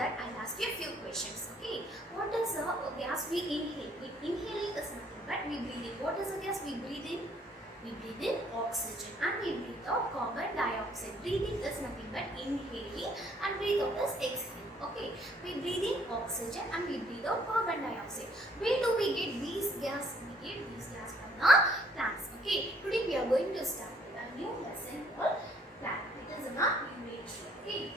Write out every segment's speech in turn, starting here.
that, I'll ask you a few questions. Okay, what is the gas we inhale? Inhaling is nothing but we breathe in. What is the gas we breathe in? We breathe in oxygen and we breathe out carbon dioxide. Breathing is nothing but inhaling and breathe out is exhaling. Okay, we breathe in oxygen and we breathe out carbon dioxide. Where do we get these gas? We get these gas from the plants. Okay, today we are going to start with a new lesson called plant. It is in a new nature. Okay,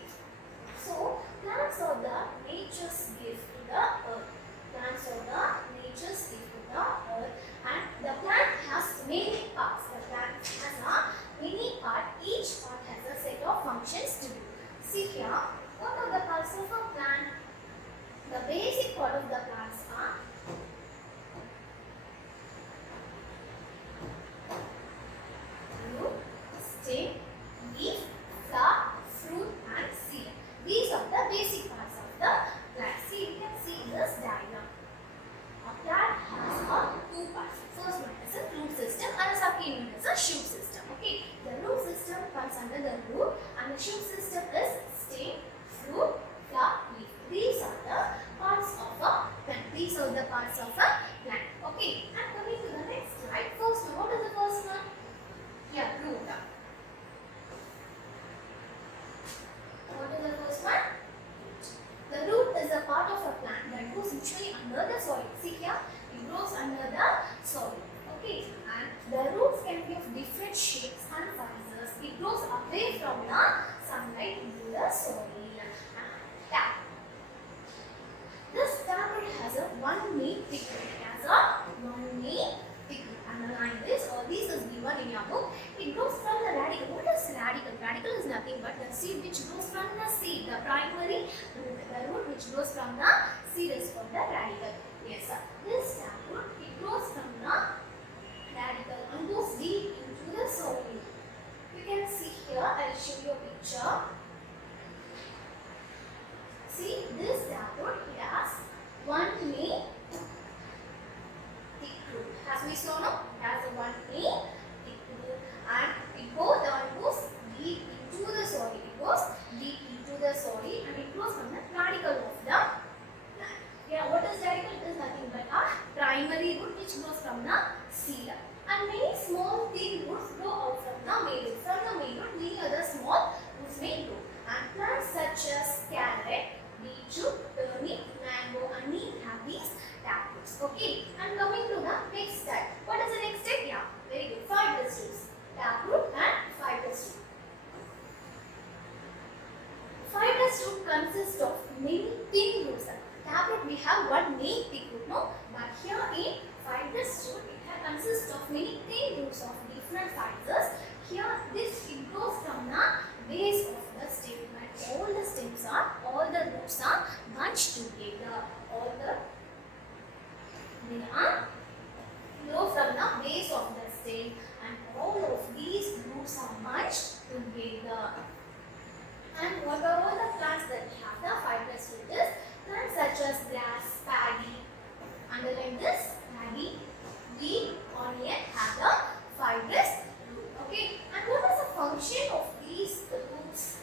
so plants are the nature's gift to the earth. Plants are the nature's gift to the earth, and the plant has many parts. The plant has a many parts. Each part has a set of functions to do. See here, what are the parts of a plant? The basic part of the plants are root, stem, leaf, flower, fruit and seed. These are the basic parts of the plant. See, you can see this diagram. A plant has two parts. First one is a root system and the second one is a shoot system. Okay, the root system comes under the root and the shoot system is stem, fruit, flower, leaf. These are the parts of a plant. These are the parts of a plant. Okay, and coming to the next slide. First one, what is the first one? Yeah, root. What is the first one? Root. The root is a part of a plant that grows usually under the soil. See here, it grows under the soil. Okay, and the roots can be of different shapes and sizes. It grows away from the sunlight into the soil. Tap. This taproot has a one main thick root. It has a one main thick root. Underline this, or this is given in your book. It grows from the radicle. What is radicle? Radicle is nothing but the seed which grows from the seed. The primary root. The root which grows from the seed is called the radicle. Yes, sir. This taproot, it grows from the radicle and goes deep into the soil. You can see here, I'll show you a picture. See, this taproot, it has one main thick root. As we saw now, it has a one main thick root and it goes deep into the soil. It goes deep into the soil and it grows from the radicle of the plant. Yeah, what is radicle? It is nothing but a primary root which grows from the seed. And many small thin roots grow out from the main root. From the main root, many other small roots may grow. And plants such as carrot, beetroot, turnip, mango and neem have these taproots. Okay, and coming to the next step. What is the next step? Yeah, very good. Fibrous roots. Taproot and fibrous root. Fibrous root consists of many thin roots. Taproot we have one main thick root, no? But here in fibrous root it consists of many thin roots of different fibers. Here it grows from the base of the stem. All the stems are, all the roots are bunched together. They are grow from the base of the stem and all of these roots are bunched together. And what are all the plants that have the fibrous root is? Plants such as grass, paddy, underline this, paddy, wheat, onion have the fibrous root. Okay, and what is the function of these roots?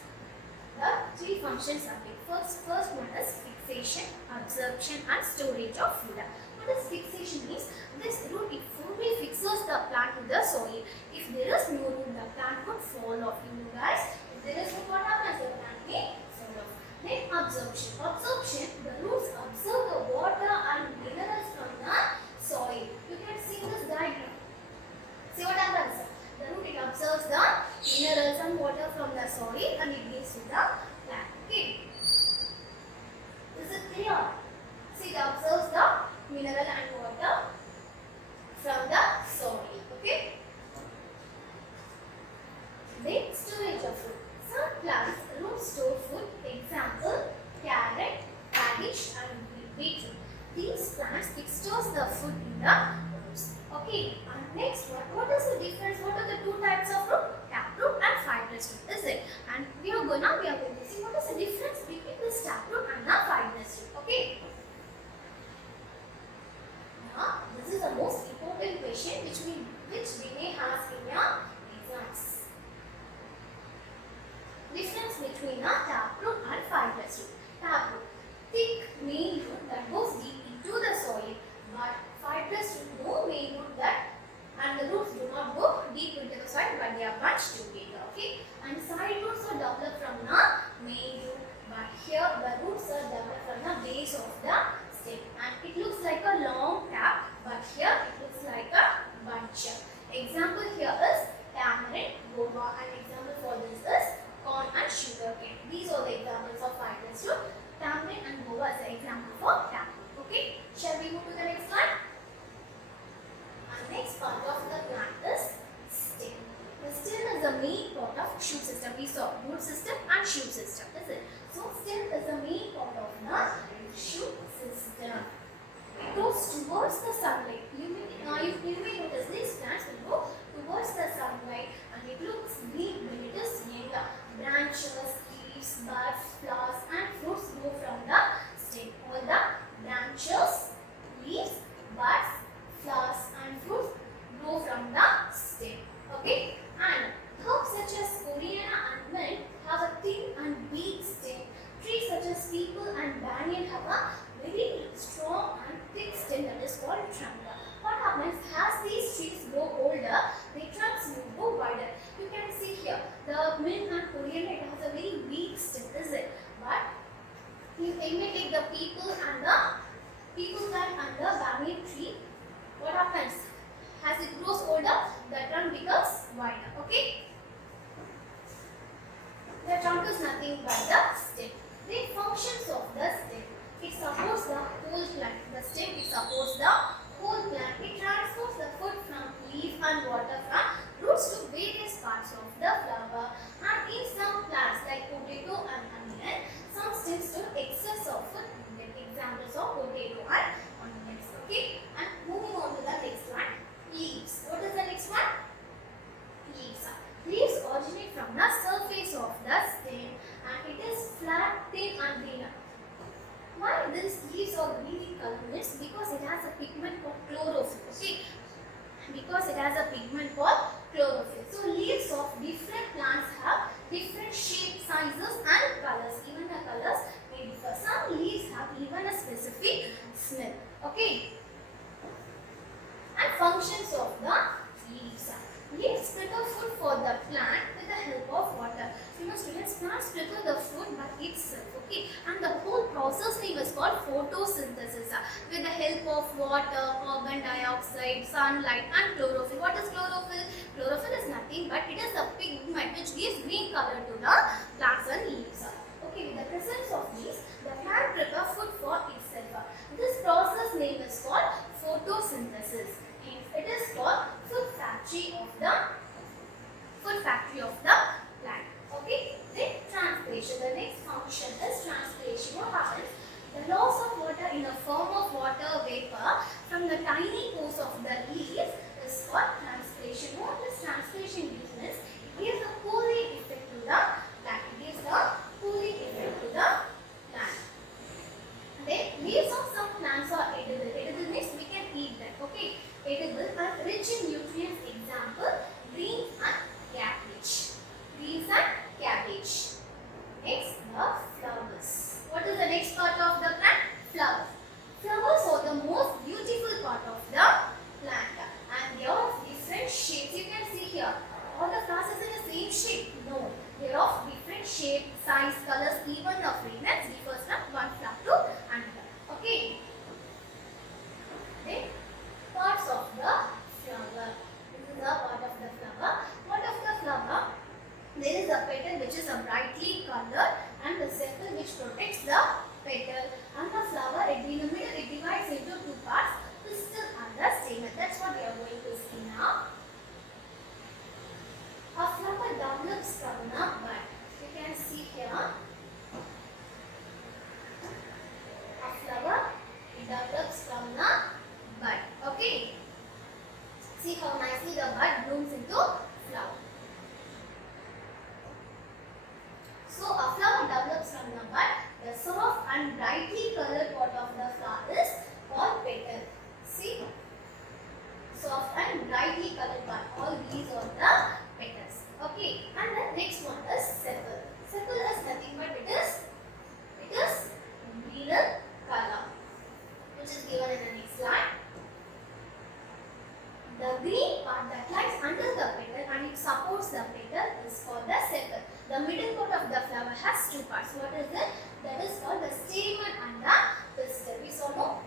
The three functions are there. First one is fixation, absorption and storage of food. What is fixation means? This root it firmly fixes the plant to the soil. If there is no root, the plant would fall off. You know guys, if there is root, what happens? The plant may fall off. Then absorption. Absorption, the roots absorb the water and minerals from the soil. You can see this diagram. See what happens? The root it absorbs the minerals and water from the soil and it gives to the plant. Okay. Is it clear? See, it absorbs the mineral and water from the soil. Okay. Then storage of food. Some plants roots store food. Example, carrot, radish and beetroot. These plants it stores the food in the roots. Okay. And next one, what is the difference? What are the two types of root? Taproot and fibrous root, is it? And we are going to see what is the difference between this taproot and the fibrous root. Okay. Now, this is the most important question which we may ask in your exams. Difference between a taproot and fibrous root. Taproot. the main part of the shoot system. It goes towards the sunlight. You may notice these plants will go towards the sunlight and it looks green when it is young. Branches, leaves, buds, flowers and fruits grow from the stem. All the branches, leaves, buds, flowers and fruits grow from the stem. Okay? And herbs such as coriander and mint have a thin and weak stem. Trees such as peepal and banyan have a very strong and thick stem that is called trunk. What happens as these trees grow older, the trunks will go wider. You can see here the mint and coriander it has a very weak stem, is it? But if you may take the peepal plant and the banyan tree, what happens? As it grows older, the trunk becomes wider. Okay? The trunk is nothing but the stem. The functions of the stem. It supports the whole plant. The stem it supports the whole plant. It transports the food from leaf and water from roots to various parts of the flower. And in some plants like potato and onion, some stems store excess of food. Examples of potato and onions. Okay. And moving on to the next one, leaves. What is the next one? Leaves. Leaves originate from the surface of the stem and it is flat, thin and green. Why these leaves are green in color is because it has a pigment called chlorophyll. Okay? Because it has a pigment called chlorophyll. So leaves of different plants have different shapes, sizes and colors. Even the colors may differ. Some leaves have even a specific smell. Okay? And functions of the leaves. Leaves prepare food for the plant with the help of water. You know students, plants prepare the food by itself. Okay, and the whole process name is called photosynthesis. With the help of water, carbon dioxide, sunlight and chlorophyll. What is chlorophyll? Chlorophyll is nothing but it is a pigment which gives green color to the plants and leaves. Okay, with the presence of these, the plant prepare food for itself. This process name is called photosynthesis. It is called food factory of the plant. Okay, then transpiration. The next function is transpiration. What happens? The loss of water in the form of water vapor from the tiny pores of the leaf is called transpiration. What this transpiration gives means it gives a cooling effect to the plant. It gives a cooling effect to the plant. Then leaves of some plants are edible. Edible means we can eat them. Okay. Edible and rich in nutrients. Example, greens and cabbage. Greens and cabbage. Next, the flowers. What is the next part of the plant? Flowers. Flowers are the most beautiful part of the plant and they are of different shapes. You can see here, all the flowers is in the same shape. No, they are of different shape, size, colors, even the fragrance differs from one flower to another. Okay. Then, parts of the flower. This is a part of the flower. Part of the flower, there is a petal which is a brightly colored and the sepal which protects the petal and the flower. In the middle it divides into two parts, pistil and the stamen. That's what we are going to see now. A flower develops from the bud. You can see here. A flower it develops from the bud. Okay. See how nicely the bud blooms into flower. So a flower develops from the bud. The soft and brightly colored part of the flower is called petal. See, soft and brightly colored part. All these are the petals. Okay. And the next one is sepal. Sepal is nothing but it is green color, which is given in the next slide. The green part that lies under the petal and it supports the petal is called the sepal. The middle part of the flower has two parts. What is it? That is called the stamen and the pistil. We saw no?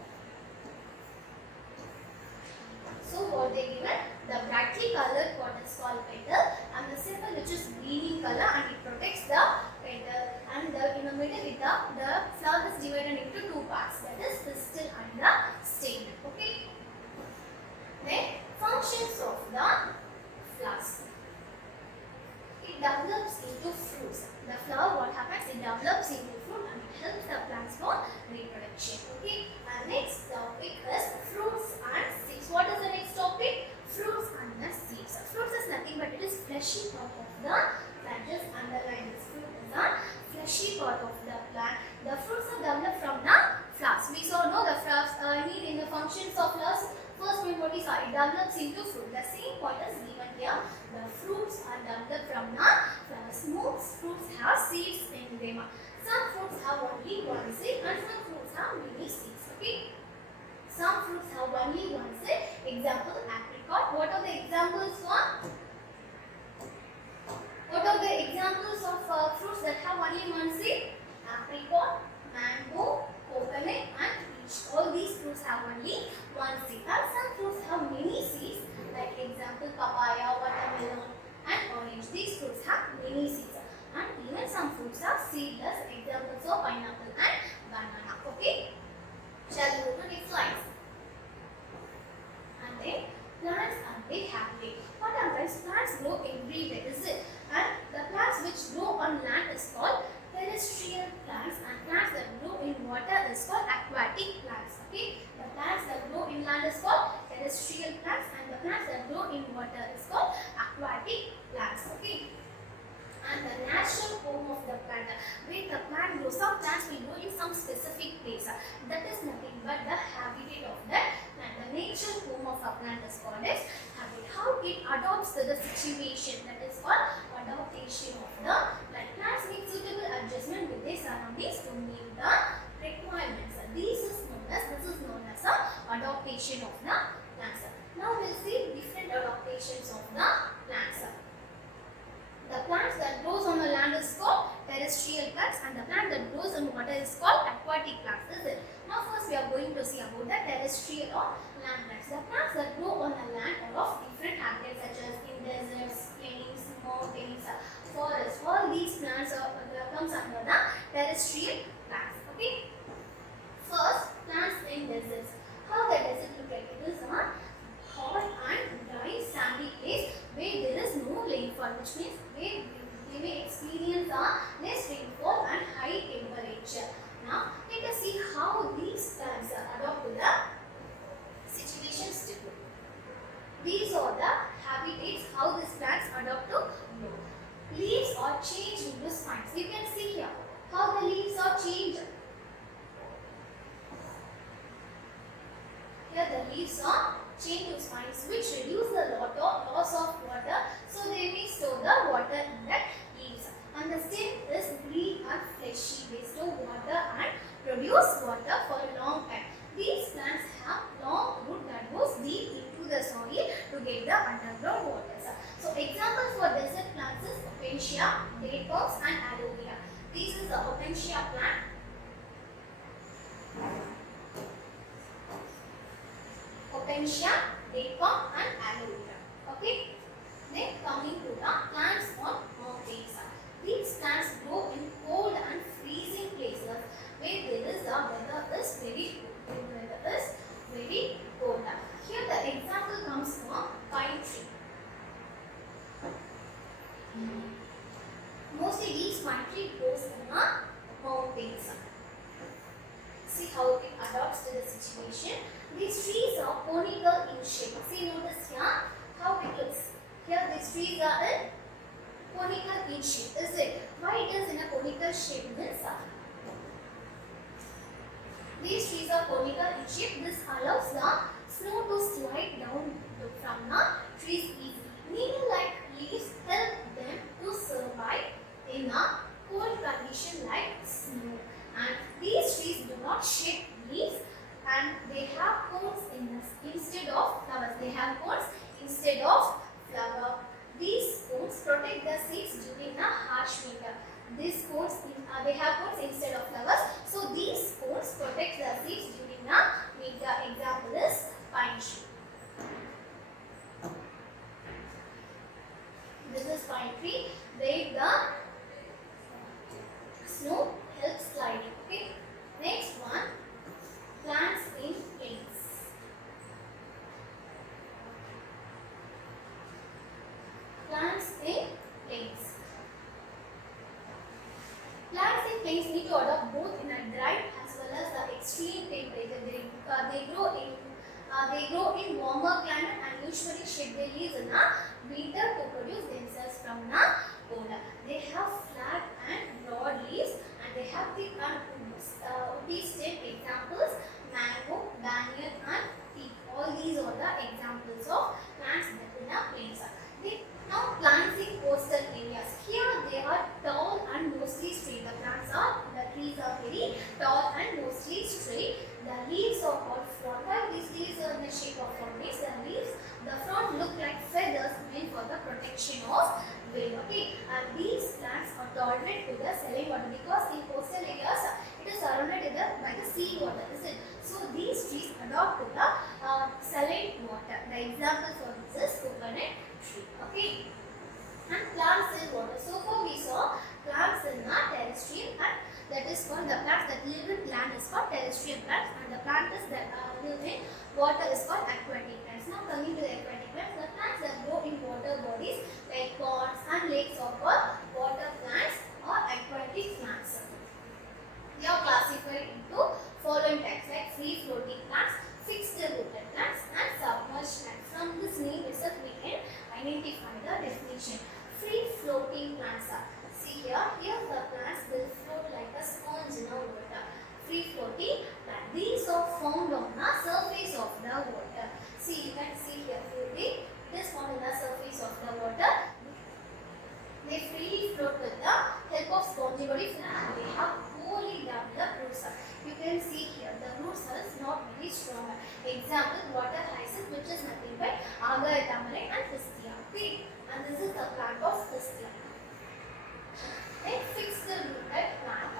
So what they given? The brightly colored part is called petal and the sepal which is green in color and it protects the petal and in the middle the flower is divided into two parts. That is pistil and the stamen. Okay. Then functions of the flowers. It develops into fruits. The flower, what happens? It develops into fruit and it helps it develops into fruit. The same point is given here. The fruits are developed from the flowers. Most fruits have seeds in them. Some fruits have only one seed and some fruits have many seeds. Okay. Some fruits have only one seed. Example, apricot. What are the examples for? What are the examples of fruits that have only one seed? Apricot, mango, coconut and peach. All these fruits have only one seed. And some fruits have many seeds, like example papaya, watermelon and orange. These fruits have many seeds. And even some fruits are seedless. Examples of pineapple and banana. Okay. Shall we go to next slide? And then plants and their habitat. What happens? Plants grow everywhere, is it? And the plants which grow on land is called terrestrial plants, and plants that grow in water is called aquatic plants. Okay, the plants that grow in land is called terrestrial plants, and the plants that grow in water is called aquatic plants. Okay, and the natural home of the plant, where the plant grows. Some plants will grow in some specific place. That is nothing but the habitat of that plant. The natural home of a plant is called as habitat. How it adapts to the situation, that is called adaptation of the plant. Plants make suitable adjustment with their surroundings to meet the requirements. This is known as a adaptation of the plants. Now we will see different adaptations of the plants. The plants that grows on the land is called terrestrial plants, and the plant that grows in water is called aquatic plants. Is it? Now first we are going to see about the terrestrial or land plants. The plants that grow on the land are of different habitats, such as in deserts, plains, mountains, forests. All these plants comes under the terrestrial plants. Okay. First, plants in deserts. How the desert look like? It is a hot and dry sandy place where there is no rainfall, which means where they may experience less rainfall and high temperature. Now, let us see how these plants adapt to the situations. These are the habitats, how these plants adapt to grow. Leaves are changed into spines. You can see here how the leaves are changed. Here the leaves are changed to spines, which reduce the loss of water, so they may store the water in the leaves. And the stem is green and fleshy. They store water and produce water for a long time. These plants have long root that goes deep into the soil to get the underground waters. So examples for desert plants is opensia, date palms and aloe vera. This is the opensia plant. Opensia, date palm and aloe vera. Okay. Then coming to the plants on mountains. These plants grow in cold and freezing places where there is the weather is very cold. Weather is very cold. Here the example comes from pine tree. Mostly these pine tree grows in the mountains. See how it adapts to the situation. These trees are conical in shape. See, notice here how it looks. Here these trees are in conical in shape. Is it? Why it is in a conical shape? These trees are conical in shape. This allows the snow to slide down from the trees easily. Needle-like leaves help them to survive in a cold condition like snow. And these trees do not shed leaves, and they have cones instead of flowers. They have cones instead of flower. These cones protect the seeds during a harsh winter. These cones, they have cones instead of flowers. So these cones protect the seeds during a winter. Example is pine tree. This is pine tree where the snow helps sliding. Okay. Next one, plants in plains. Plants in plains. Plants in plains need to adapt both in a dry as well as the extreme temperature. They grow in warmer climate and usually shed their leaves in a winter to produce themselves from the cold. They have flat and broad leaves, and they have thick and woody stem. Examples: mango, banyan and teak. All these are the examples The leaves are called frontal. These leaves are in the shape of fronds. The leaves, the front look like feathers meant for the protection of whale. Okay, and these plants are tolerant to the saline water because in coastal areas it is surrounded by the sea water, is it? So these trees adopt to the saline water. The example for this is coconut tree. Okay, and plants in water. So far we saw plants in the terrestrial, and that is called the plants that live in land is called terrestrial plants, and the plants that live in water is called aquatic plants. Now coming to the aquatic plants, the plants that grow in water bodies like ponds and lakes are called water plants or aquatic plants. They are classified into following types like free floating plants, fixed rooted plants, and submerged plants. From this name itself we can identify the definition. Free floating plants are, see here the plants will float like a sponge in the water. Free floating plants. These are found on the surface of the water. See, you can see here clearly it is found on the surface of the water. They freely float with the help of spongy body and they have poorly developed roots. You can see here the roots are not very strong. Example, water hyacinth, which is nothing but Nagar and Pistia. Okay, and this is the plant of Pistia. Then fixed rooted plant.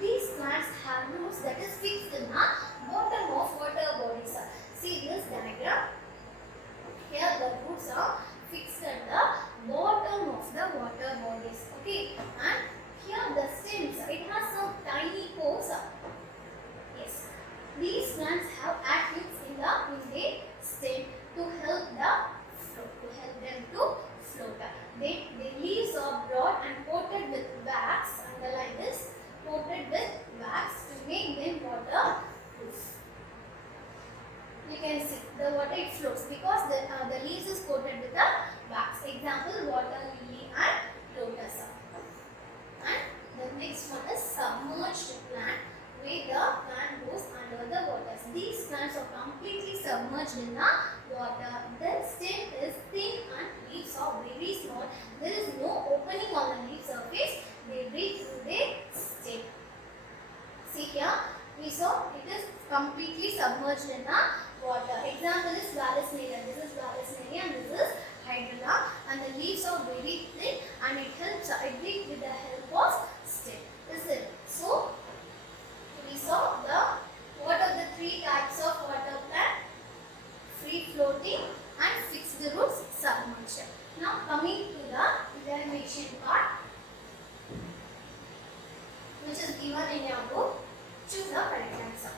These plants have roots that is fixed in the bottom of water bodies. See this diagram. Here the roots are fixed at the bottom of the water bodies. Okay, and here the stems, it has some tiny pores. Yes, these plants have actives in the stem to help them to float. Their leaves are broad and coated with wax. Underline this, coated with wax to make them waterproof. You can see the water it floats because the leaves is coated with the wax. Example, water lily and lotus. And the next one is submerged plant, where the plant goes under the water. These plants are completely submerged in the water. The stem is thin and leaves are very small. There is no opening on the leaf surface. They breathe through their stem. See here, we saw it is completely submerged in the water. Example is Vallisneria. This is Vallisneria and this is Hydrilla, and the leaves are very thin and it helps it breathes with the help of stem. Is it? So we saw what are the three types of water plant: free floating and fixed roots, submerged. Now coming to the derivation part, which is given in your book. Choose the correct answer.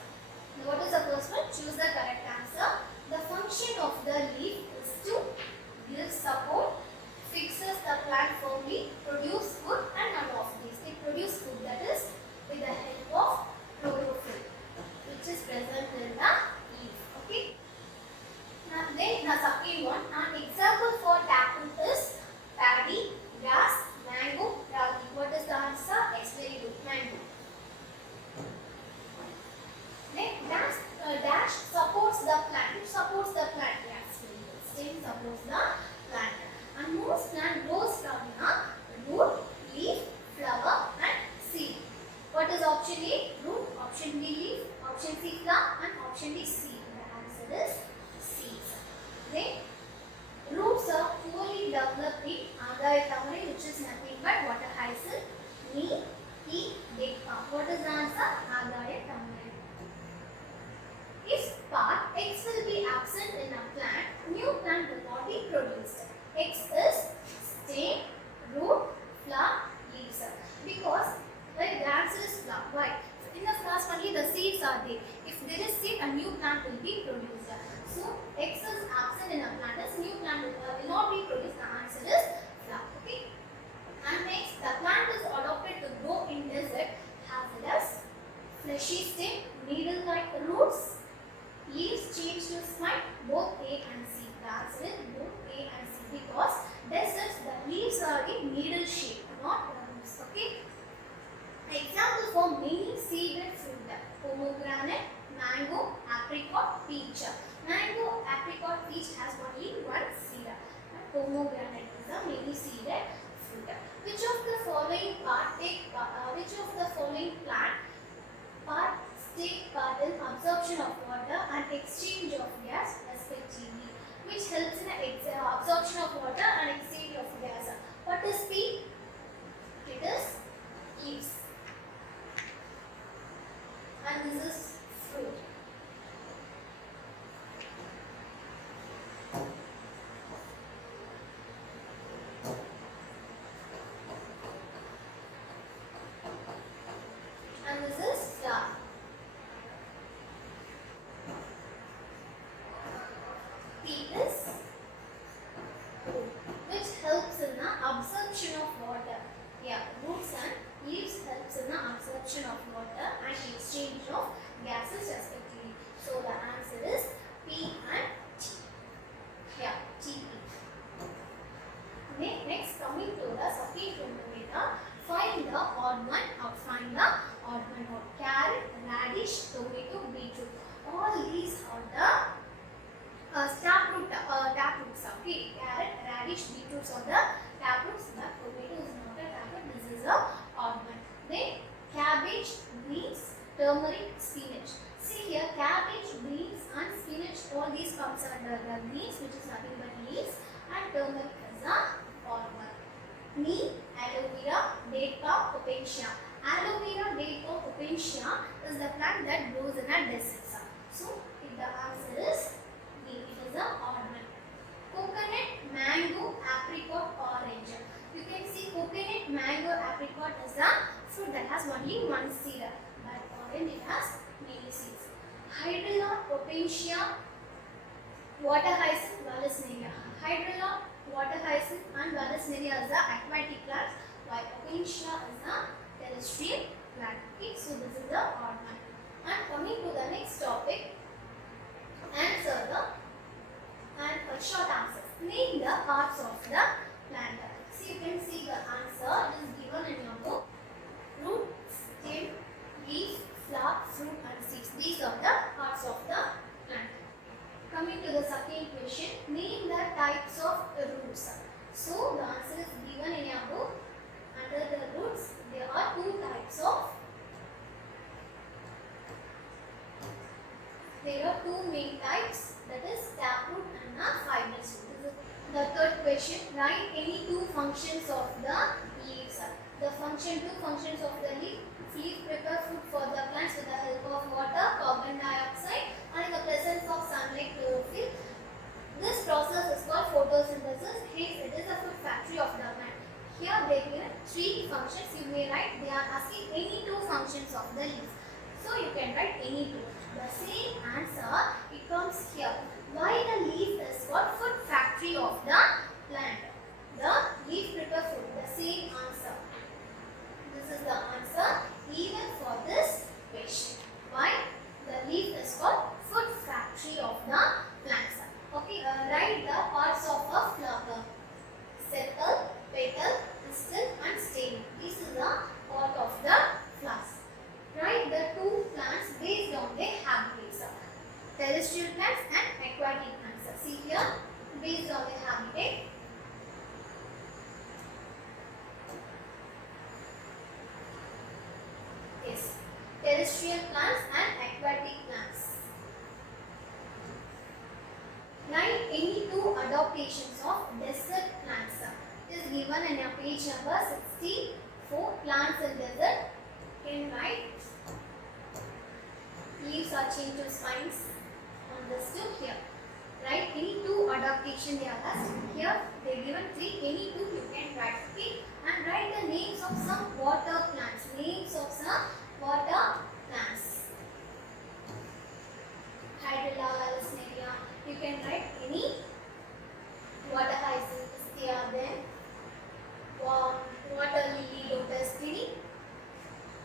Now, what is the first one? Choose the correct answer. The function of the leaf is to give support, fixes the plant firmly, produce food, and none of these. It produces food, that is with the help of chlorophyll, which is present in the leaf. Okay. Now then the second one, an example for taproot is paddy, grass, mango, ragi. What is the answer? It's very good. Mango. Then dash supports the plant. It supports the plant. Yes, stem supports the plant. And most plant grows from the root, leaf, flower, and seed. What is option A? Root. Option B, leaf. Option C, flower, and option D, seed. The answer is seeds. Then roots are poorly developed in Nagar, which is nothing but water hyacinth, neem, tea, date palm. What is the answer? Nagar. If part X will be absent in a plant, new plant will not be produced. X is stem, root, flower, leaves. Because the answer is flower. Why? In the flowers only the seeds are there. If there is seed, a new plant will be produced. So X is absent in a plant, as new plant will not be produced. The answer is flower. Okay. And next, the plant is adopted to grow in desert, hazardous, fleshy stem, needle-like roots. Leaves change to smite, both A and C. The answer is both A and C, because deserts the leaves are in needle shape, not roots. Okay. Example for many seeded fruit: pomegranate, mango, apricot, peach. Mango, apricot, peach has only one seed. Pomegranate is a many seeded fruit. Which of the following plant take part in absorption absorption of water and exchange of gas respectively, which helps in the absorption of water and exchange of gas. What is P? It is leaves, and this is fruit. And this is flower. P is root, which helps in the absorption of water. Yeah, roots and leaves helps in the absorption of water and exchange of gases respectively. So the answer is P and T. Yeah, TP. Next, coming to the second fundamental, find the odd one or find the odd one of carrot, radish, tomato, beetroot. All these are the taproots. Okay, carrot, radish, beetroots are the taproots. The tomato is not a taproot. This is a odd one. Then cabbage, beans, turmeric, spinach. See here, cabbage, beans, and spinach. All these comes under the leaves, which is nothing but leaves, and turmeric is a odd one. Neem, aloe vera, date palm, opensia. Aloe vera, date palm, opensia is the plant that grows in a desert. So, if the answer is B, it is a odd one. Coconut, mango, apricot, orange. You can see coconut, mango, apricot is a fruit that has only one seed, but orange it has many seeds. Hydrilla, opensia, water hyacinth, vallisneria. Hydrilla, water hyacinth, and vallisneria is the aquatic plants, while opensia is a terrestrial plant. Okay, so this is the odd one. And coming to the next topic, answer the short answers. Name the parts of the plant. See, you can see the answer is given in your book. Root, stem, leaf, flower, fruit, and seeds. These are the parts of the plant. Coming to the second question, name the types of roots. So the answer is given in your book. Under the roots, there are two types of. There are two main types, that is taproot and a fibrous root. The third question, write any two functions of the leaves. The two functions of the leaf prepare food for the plants with the help of water, carbon dioxide, and in the presence of sunlight, chlorophyll. This process is called photosynthesis. Hence, it is a food factory of the plant. Here they give three functions. You may write, they are asking any two functions of the leaf. So you can write any two. The same answer, it comes here. Why the leaf is called food factory of the plant? The leaf prepare food. The same answer. This is the answer even for this question. Why? The leaf is called food factory of the plants. Okay, write the parts of a flower. Sepal, petal, pistil, and stem. This is the part of the flowers. Write the two plants based on their habitats. Terrestrial plants and aquatic plants. See here, based on their habitat. Yes, terrestrial plants and aquatic plants. Write any two adaptations of desert plants. It is given in your page number 64. Plants in desert. Can write leaves are changed to spines on this two here. Write any two adaptation they are asked. Here they given three. Any two you can write. Okay, and write the names of some water plants. Names of some water plants. Hydrilla, vallisneria. You can write any water hyacinth. Then water lily, lotus, any.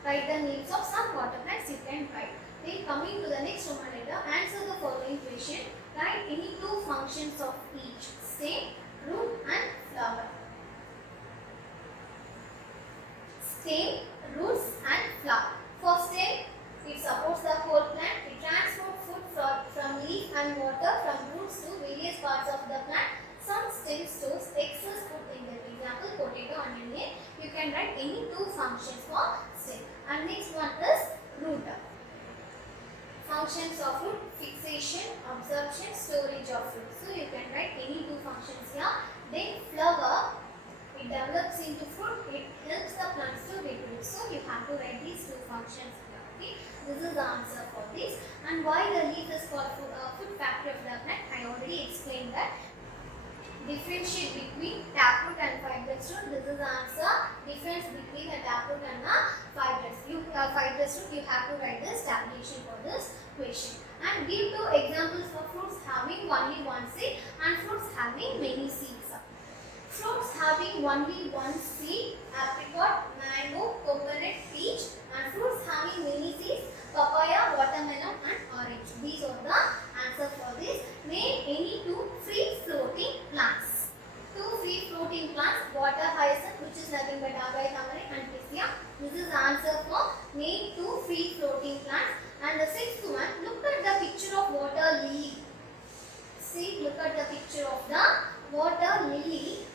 Write the names of some water plants you can write. Then coming to the next Roman letter, answer the following question. Write any two functions of each. Stem, root, and flower. Stem, roots, and flower. For stem, it supports the whole plant. It transports food from leaf and water from roots to various parts of the plant. Some stem stores excess food in them. Example, potato and onion. You can write any two functions for stem. And next one is root. functions of food: fixation, absorption, storage of food. So you can write any two functions here. Then flower, it develops into food, it helps the plants to reproduce. So you have to write these two functions here. Okay, this is the answer for this. And why the leaf is called food factory of the plant? I already explained that. Differentiate between taproot and fibrous root. This is the answer. Difference between the taproot and the fibrous root. You have to write the tabulation for this question. And give two examples for fruits having only one seed and fruits having many seeds. Fruits having only one seed: apricot, mango, coconut, peach. And fruits having many seeds: papaya, watermelon and orange. These are the answer for this. Name any two free floating plants. Two free floating plants: water hyacinth, which is nothing but agai, tamarind and piscia. This is the answer for name two free floating plants. And the sixth one, look at the picture of water lily. See, look at the picture of the water lily.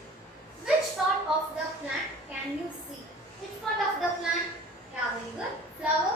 Which part of the plant can you see? Which part of the plant? Yeah, very good. Flower,